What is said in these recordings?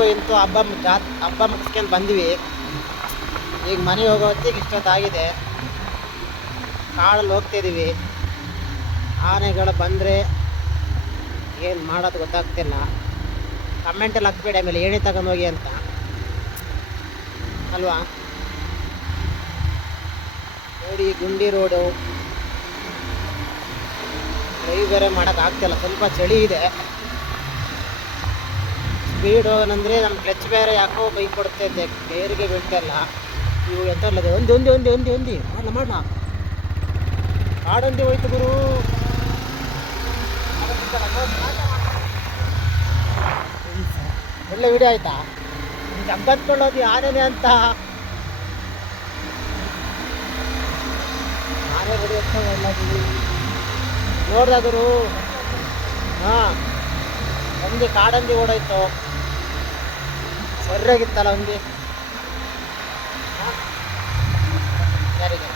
ಅಂತೂ ಇಂತೂ ಹಬ್ಬ ಮುಗಿಸ್ಕೊಂಡು ಬಂದ್ವಿ. ಈಗ ಮನೆಗೆ ಹೋಗೋ ಹೊತ್ತಿಗೆ ಇಷ್ಟೊತ್ತಾಗಿದೆ. ಕಾಡಲ್ಲಿ ಹೋಗ್ತಿದ್ದೀವಿ. ಆನೆಗಳು ಬಂದರೆ ಏನು ಮಾಡೋದು ಗೊತ್ತಾಗ್ತಿಲ್ಲ. ಕಮೆಂಟಲ್ಲಿ ಹಾಕ್ಬೇಡಿ ಆಮೇಲೆ ಏಣಿ ತಗೊಂಡು ಹೋಗಿ ಅಂತ ಅಲ್ವಾ. ನೋಡಿ ಗುಂಡಿ ರೋಡು, ಡ್ರೈವ್ ಬೇರೆ ಮಾಡೋಕ್ಕಾಗ್ತಿಲ್ಲ, ಸ್ವಲ್ಪ ಚಳಿ ಇದೆ. ಸ್ಪೀಡ್ ಹೋಗೋಣಂದರೆ ನಮ್ಮ ಕ್ಲಚ್ ಬೇರೆ ಯಾಕೋ ಕೈ ಕೊಡ್ತೈತೆ, ಬೇರಿಗೆ ಬೀಳ್ತಾಯಿಲ್ಲ. ಇವು ಎಂತಲ್ಲದೆ ಒಂದಿ ಮಾಡಲ ಕಾಡೊಂದಿ ಹೋಯ್ತು ಗುರು. ಒಳ್ಳೆ ವಿಡಿಯೋ ಆಯ್ತಾ? ಜಬ್ಬತ್ಕೊಳ್ಳೋದು ಆನೆನೆ ಅಂತ. ಆನೆ ಹೊಡಿಯೋದು ನೋಡ್ದಾದ್ರು. ಹಾಂ, ಒಂದಿ ಕಾಡಂದಿ ಓಡೋಯ್ತು. ಸರಿಯಾಗಿತ್ತಲ್ಲ ಒಂದಿ. ಯಾರಿಗೆ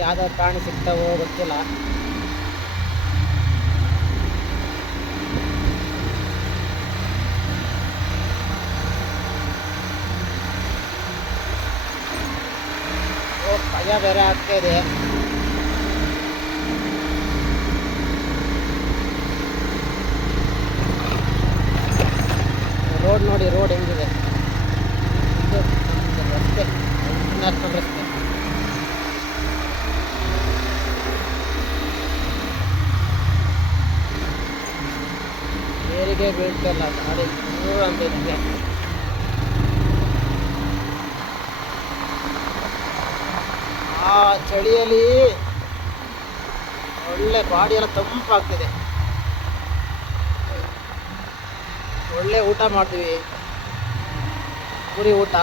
ಯಾವುದೋ ಪ್ರಾಣಿ ಸಿಗ್ತಾವೋ ಗೊತ್ತಿಲ್ಲ. ಭಯ ಬೇರೆ ಆಗ್ತಾ ಇದೆ. ರೋಡ್ ನೋಡಿ, ರೋಡ್ ಹೆಂಗಿದೆ. ಇದು ರಸ್ತೆ, ಇಂಟರ್ನ್ಯಾಷನಲ್ ರಸ್ತೆ. ಬೇರಿಗೆ ಬೀಳ್ತಿಲ್ಲ ಗಾಡಿ ಅಂತ ಇದೆ. ಆ ಚಳಿಯಲ್ಲಿ ಒಳ್ಳೆ ಬಾಡಿ ಎಲ್ಲ ತಂಪಾಗ್ತಿದೆ. ಒಳ್ಳೆ ಊಟ ಮಾಡ್ತೀವಿ, ಪುರಿ ಊಟ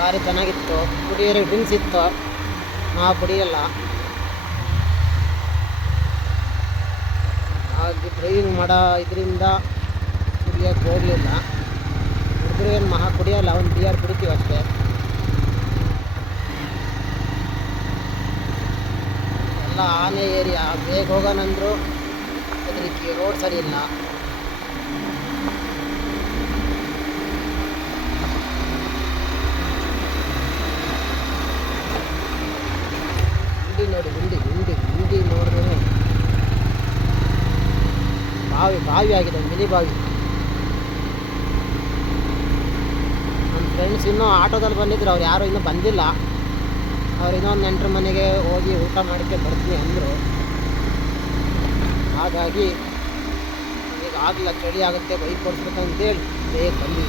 ಭಾರಿ ಚೆನ್ನಾಗಿತ್ತು. ಕುಡಿಯೋರಿಗೆ ಡ್ರಿಂಕ್ಸ್ ಇತ್ತು, ನಾವು ಕುಡಿಯಲ್ಲ. ಹಾಗೆ ಡ್ರೈವಿಂಗ್ ಮಾಡೋ ಇದರಿಂದ ಕುಡಿಯೋಕ್ಕೆ ಹೋಗಲಿಲ್ಲ. ಹುಡುಗರು ಏನು ಮಹಾ ಕುಡಿಯೋಲ್ಲ, ಒಂದು ಬಿಯರ್ ಕುಡಿತೀವಿ ಅಷ್ಟೇ. ಎಲ್ಲ ಆನೆ ಏರಿಯಾ, ಬೇಗ ಹೋಗೋಣಂದ್ರು ಹೆದರಿಕೆ, ರೋಡ್ ಸರಿ ಇಲ್ಲ. ಗುಂಡಿ ನೋಡಿ, ಗುಂಡಿ ನೋಡಿದ್ರೆ ಬಾವಿ ಆಗಿದೆ, ಮಿನಿ ಬಾವಿ. ನಮ್ಮ ಫ್ರೆಂಡ್ಸ್ ಇನ್ನೂ ಆಟೋದಲ್ಲಿ ಬಂದಿದ್ರು, ಅವ್ರು ಯಾರೂ ಇನ್ನೂ ಬಂದಿಲ್ಲ. ಅವ್ರು ಇನ್ನೊಂದು ನೆಂಟರ ಮನೆಗೆ ಹೋಗಿ ಊಟ ಮಾಡೋಕ್ಕೆ ಬರ್ತೀನಿ ಅಂದರು. ಹಾಗಾಗಿ ಈಗ ಆಗಲ್ಲ, ಚಳಿ ಆಗುತ್ತೆ, ಬೈಕ್ ಓಡಿಸ್ಬೇಕಂತೇಳಿ ಬೇಗ ಬಂದ್ವಿ.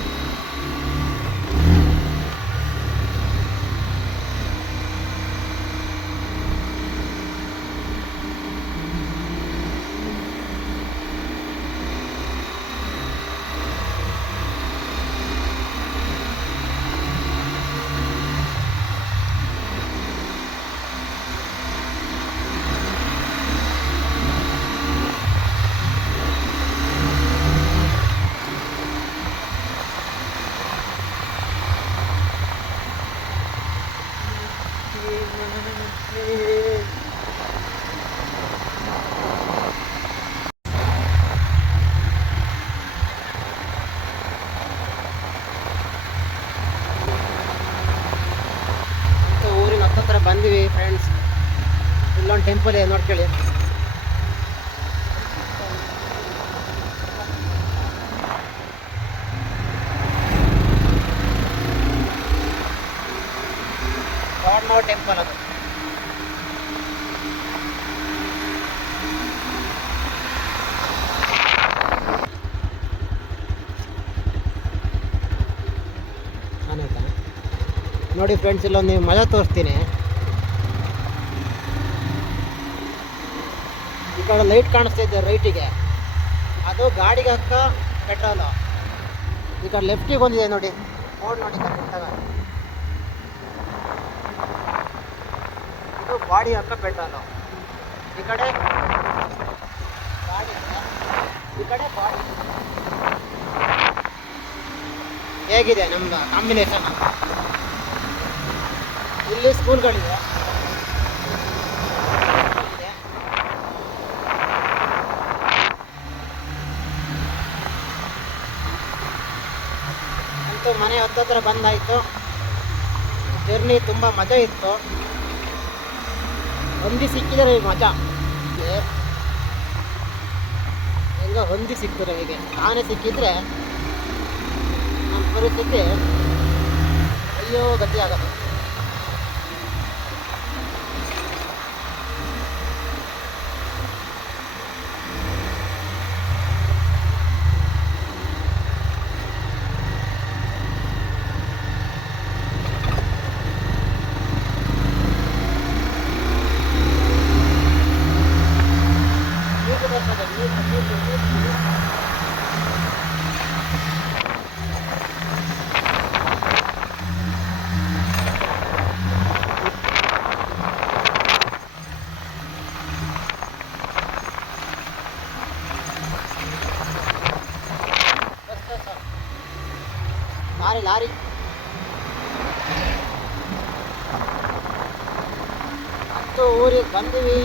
ಬಂದ್ವಿ ಫ್ರೆಂಡ್ಸ್. ಇಲ್ಲೊಂದು ಟೆಂಪಲ್ ಇದೆ, ನೋಡ್ಕೊಳ್ಳಿ. ಗಾಡ್ನೋ ಟೆಂಪಲ್ ಅದು. ನೋಡಿ ಫ್ರೆಂಡ್ಸ್, ಇಲ್ಲೊಂದು ನೀವು ಮಜಾ ತೋರಿಸ್ತೀನಿ. ಈ ಕಡೆ ಲೈಟ್ ಕಾಣಿಸ್ತಾ ಇದೆ ರೈಟಿಗೆ, ಅದು ಗಾಡಿಗೆ ಹಾಕ ಪೆಟ್ರೋಲು. ಈ ಕಡೆ ಲೆಫ್ಟಿಗೆ ಒಂದಿದೆ ನೋಡಿ, ಬೋರ್ಡ್ ನೋಡಿ ಕರೆಕ್ಟಾಗ. ಇದು ಬಾಡಿ ಹತ್ರ ಪೆಟ್ರೋಲು, ಈ ಕಡೆ ಗಾಡಿ ಇದೆ, ಈ ಕಡೆ ಬಾಡಿ. ಹೇಗಿದೆ ನಮ್ದು ಕಾಂಬಿನೇಷನ್? ಇಲ್ಲಿ ಸ್ಕೂಲ್ಗಳಿದೆ, ಅಂತೂ ಮನೆ ಹತ್ತತ್ರ ಬಂದಾಯಿತು. ಜರ್ನಿ ತುಂಬ ಮಜಾ ಇತ್ತು. ಹೊಂದಿ ಸಿಕ್ಕಿದರೆ ಮಜಾ, ಹೆಂಗ ಹೊಂದಿ ಸಿಕ್ತು ನಮಗೆ. ಆನೆ ಸಿಕ್ಕಿದ್ರೆ ನಮ್ಮ ಪರಿಸ್ಥಿತಿ ಅಯ್ಯೋ ಗತಿ ಆಗೋದು. ಲಾರಿ ಲಾರಿ ಅಂತೂ ಊರಿಗೆ ಬಂದಿವಿ.